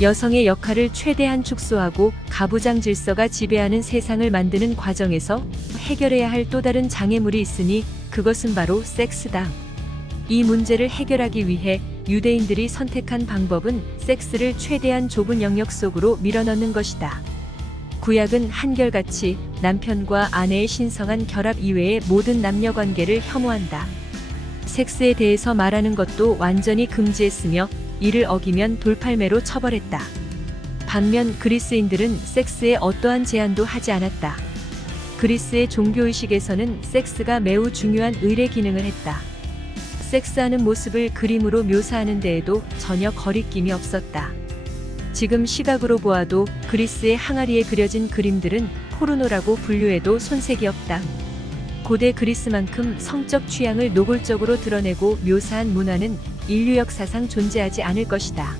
여성의 역할을 최대한 축소하고 가부장 질서가 지배하는 세상을 만드는 과정에서 해결해야 할 또 다른 장애물이 있으니 그것은 바로 섹스다. 이 문제를 해결하기 위해 유대인들이 선택한 방법은 섹스를 최대한 좁은 영역 속으로 밀어넣는 것이다. 구약은 한결같이 남편과 아내의 신성한 결합 이외의 모든 남녀 관계를 혐오한다. 섹스에 대해서 말하는 것도 완전히 금지했으며 이를 어기면 돌팔매로 처벌했다. 반면 그리스인들은 섹스에 어떠한 제한도 하지 않았다. 그리스의 종교의식에서는 섹스가 매우 중요한 의례 기능을 했다. 섹스하는 모습을 그림으로 묘사하는 데에도 전혀 거리낌이 없었다. 지금 시각으로 보아도 그리스의 항아리에 그려진 그림들은 포르노라고 분류해도 손색이 없다. 고대 그리스만큼 성적 취향을 노골적으로 드러내고 묘사한 문화는 인류 역사상 존재하지 않을 것이다.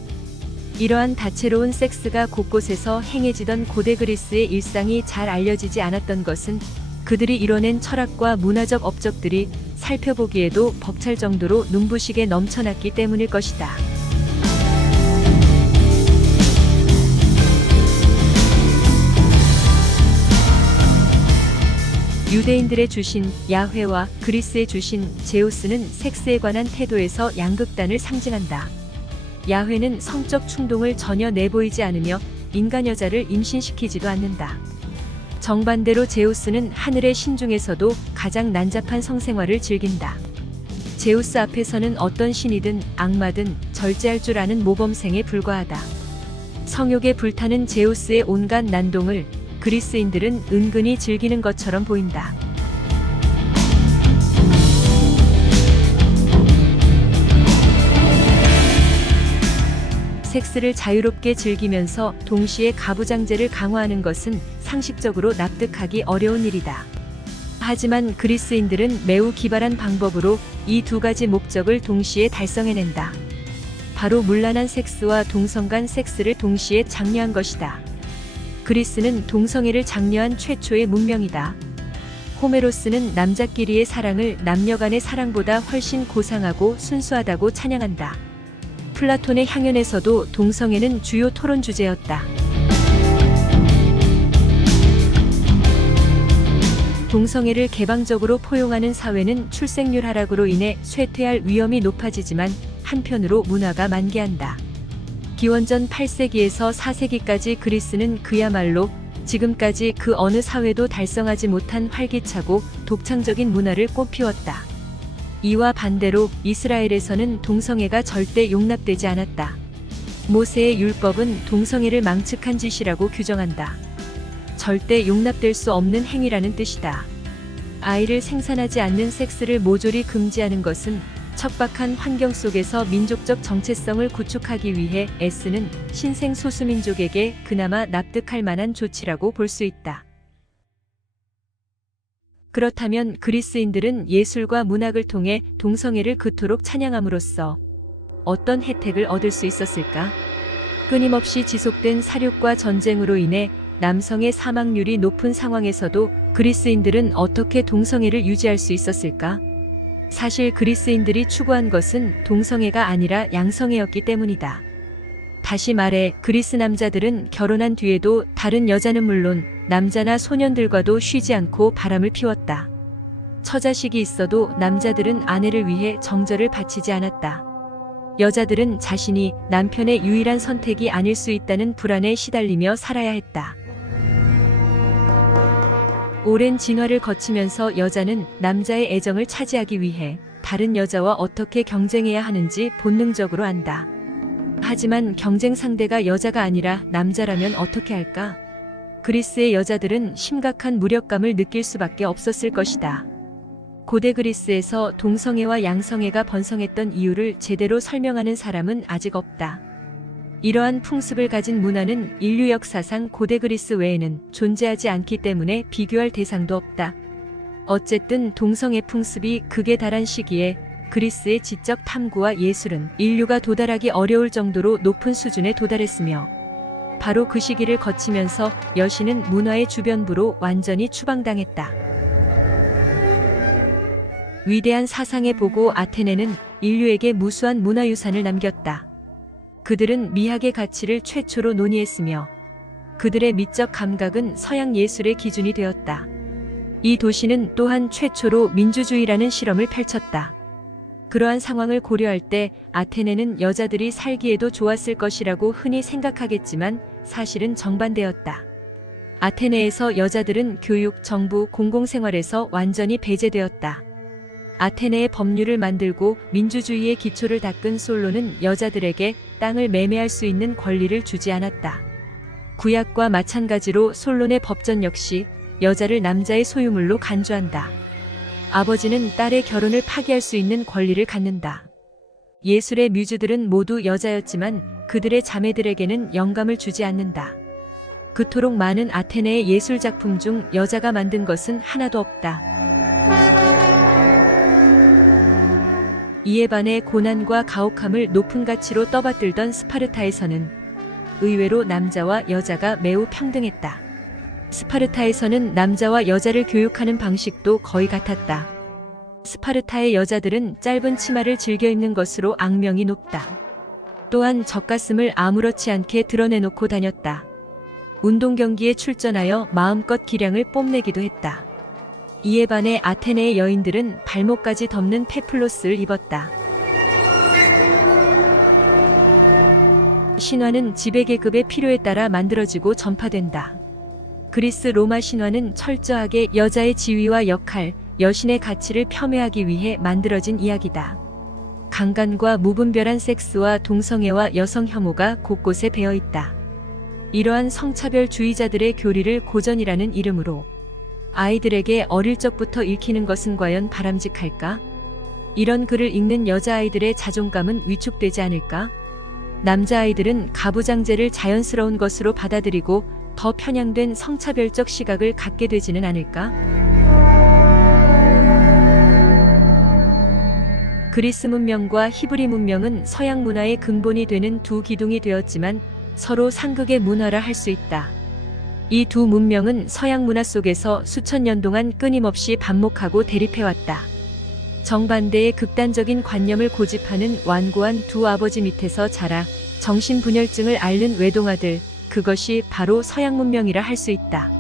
이러한 다채로운 섹스가 곳곳에서 행해지던 고대 그리스의 일상이 잘 알려지지 않았던 것은 그들이 이뤄낸 철학과 문화적 업적들이 살펴보기에도 벅찰 정도로 눈부시게 넘쳐났기 때문일 것이다. 유대인들의 주신 야훼와 그리스의 주신 제우스는 섹스에 관한 태도에서 양극단을 상징한다. 야훼는 성적 충동을 전혀 내보이지 않으며 인간 여자를 임신시키지도 않는다. 정반대로 제우스는 하늘의 신 중에서도 가장 난잡한 성생활을 즐긴다. 제우스 앞에서는 어떤 신이든 악마든 절제할 줄 아는 모범생에 불과하다. 성욕에 불타는 제우스의 온갖 난동을 그리스인들은 은근히 즐기는 것처럼 보인다. 섹스를 자유롭게 즐기면서 동시에 가부장제를 강화하는 것은 상식적으로 납득하기 어려운 일이다. 하지만 그리스인들은 매우 기발한 방법으로 이 두 가지 목적을 동시에 달성해낸다. 바로 문란한 섹스와 동성 간 섹스를 동시에 장려한 것이다. 그리스는 동성애를 장려한 최초의 문명이다. 호메로스는 남자끼리의 사랑을 남녀 간의 사랑보다 훨씬 고상하고 순수하다고 찬양한다. 플라톤의 향연에서도 동성애는 주요 토론 주제였다. 동성애를 개방적으로 포용하는 사회는 출생률 하락으로 인해 쇠퇴할 위험이 높아지지만 한편으로 문화가 만개한다. 기원전 8세기에서 4세기까지 그리스는 그야말로 지금까지 그 어느 사회도 달성하지 못한 활기차고 독창적인 문화를 꽃피웠다. 이와 반대로 이스라엘에서는 동성애가 절대 용납되지 않았다. 모세의 율법은 동성애를 망측한 짓이라고 규정한다. 절대 용납될 수 없는 행위라는 뜻이다. 아이를 생산하지 않는 섹스를 모조리 금지하는 것은 척박한 환경 속에서 민족적 정체성을 구축하기 위해 애쓰는 신생 소수민족에게 그나마 납득할 만한 조치라고 볼 수 있다. 그렇다면 그리스인들은 예술과 문학을 통해 동성애를 그토록 찬양함으로써 어떤 혜택을 얻을 수 있었을까? 끊임없이 지속된 사륙과 전쟁으로 인해 남성의 사망률이 높은 상황에서도 그리스인들은 어떻게 동성애를 유지할 수 있었을까? 사실 그리스인들이 추구한 것은 동성애가 아니라 양성애였기 때문이다. 다시 말해 그리스 남자들은 결혼한 뒤에도 다른 여자는 물론 남자나 소년들과도 쉬지 않고 바람을 피웠다. 처자식이 있어도 남자들은 아내를 위해 정절을 바치지 않았다. 여자들은 자신이 남편의 유일한 선택이 아닐 수 있다는 불안에 시달리며 살아야 했다. 오랜 진화를 거치면서 여자는 남자의 애정을 차지하기 위해 다른 여자와 어떻게 경쟁해야 하는지 본능적으로 안다. 하지만 경쟁 상대가 여자가 아니라 남자라면 어떻게 할까? 그리스의 여자들은 심각한 무력감을 느낄 수밖에 없었을 것이다. 고대 그리스에서 동성애와 양성애가 번성했던 이유를 제대로 설명하는 사람은 아직 없다. 이러한 풍습을 가진 문화는 인류 역사상 고대 그리스 외에는 존재하지 않기 때문에 비교할 대상도 없다. 어쨌든 동성애 풍습이 극에 달한 시기에 그리스의 지적 탐구와 예술은 인류가 도달하기 어려울 정도로 높은 수준에 도달했으며 바로 그 시기를 거치면서 여신은 문화의 주변부로 완전히 추방당했다. 위대한 사상의 보고 아테네는 인류에게 무수한 문화유산을 남겼다. 그들은 미학의 가치를 최초로 논의했으며 그들의 미적 감각은 서양 예술의 기준이 되었다. 이 도시는 또한 최초로 민주주의라는 실험을 펼쳤다. 그러한 상황을 고려할 때 아테네는 여자들이 살기에도 좋았을 것이라고 흔히 생각하겠지만 사실은 정반대였다. 아테네에서 여자들은 교육, 정부, 공공생활에서 완전히 배제되었다. 아테네의 법률을 만들고 민주주의의 기초를 닦은 솔로는 여자들에게 땅을 매매할 수 있는 권리를 주지 않았다. 구약과 마찬가지로 솔론의 법전 역시 여자를 남자의 소유물로 간주한다. 아버지는 딸의 결혼을 파기할 수 있는 권리를 갖는다. 예술의 뮤즈들은 모두 여자였지만 그들의 자매들에게는 영감을 주지 않는다. 그토록 많은 아테네의 예술 작품 중 여자가 만든 것은 하나도 없다. 이에 반해 고난과 가혹함을 높은 가치로 떠받들던 스파르타에서는 의외로 남자와 여자가 매우 평등했다. 스파르타에서는 남자와 여자를 교육하는 방식도 거의 같았다. 스파르타의 여자들은 짧은 치마를 즐겨 입는 것으로 악명이 높다. 또한 젖가슴을 아무렇지 않게 드러내놓고 다녔다. 운동 경기에 출전하여 마음껏 기량을 뽐내기도 했다. 이에 반해 아테네의 여인들은 발목까지 덮는 페플로스를 입었다. 신화는 지배계급의 필요에 따라 만들어지고 전파된다. 그리스 로마 신화는 철저하게 여자의 지위와 역할, 여신의 가치를 폄훼하기 위해 만들어진 이야기다. 강간과 무분별한 섹스와 동성애와 여성 혐오가 곳곳에 배어 있다. 이러한 성차별주의자들의 교리를 고전이라는 이름으로 아이들에게 어릴 적부터 읽히는 것은 과연 바람직할까? 이런 글을 읽는 여자아이들의 자존감은 위축되지 않을까? 남자아이들은 가부장제를 자연스러운 것으로 받아들이고 더 편향된 성차별적 시각을 갖게 되지는 않을까? 그리스 문명과 히브리 문명은 서양 문화의 근본이 되는 두 기둥이 되었지만 서로 상극의 문화라 할 수 있다. 이 두 문명은 서양 문화 속에서 수천 년 동안 끊임없이 반목하고 대립해왔다. 정반대의 극단적인 관념을 고집하는 완고한 두 아버지 밑에서 자라 정신분열증을 앓는 외동아들, 그것이 바로 서양 문명이라 할 수 있다.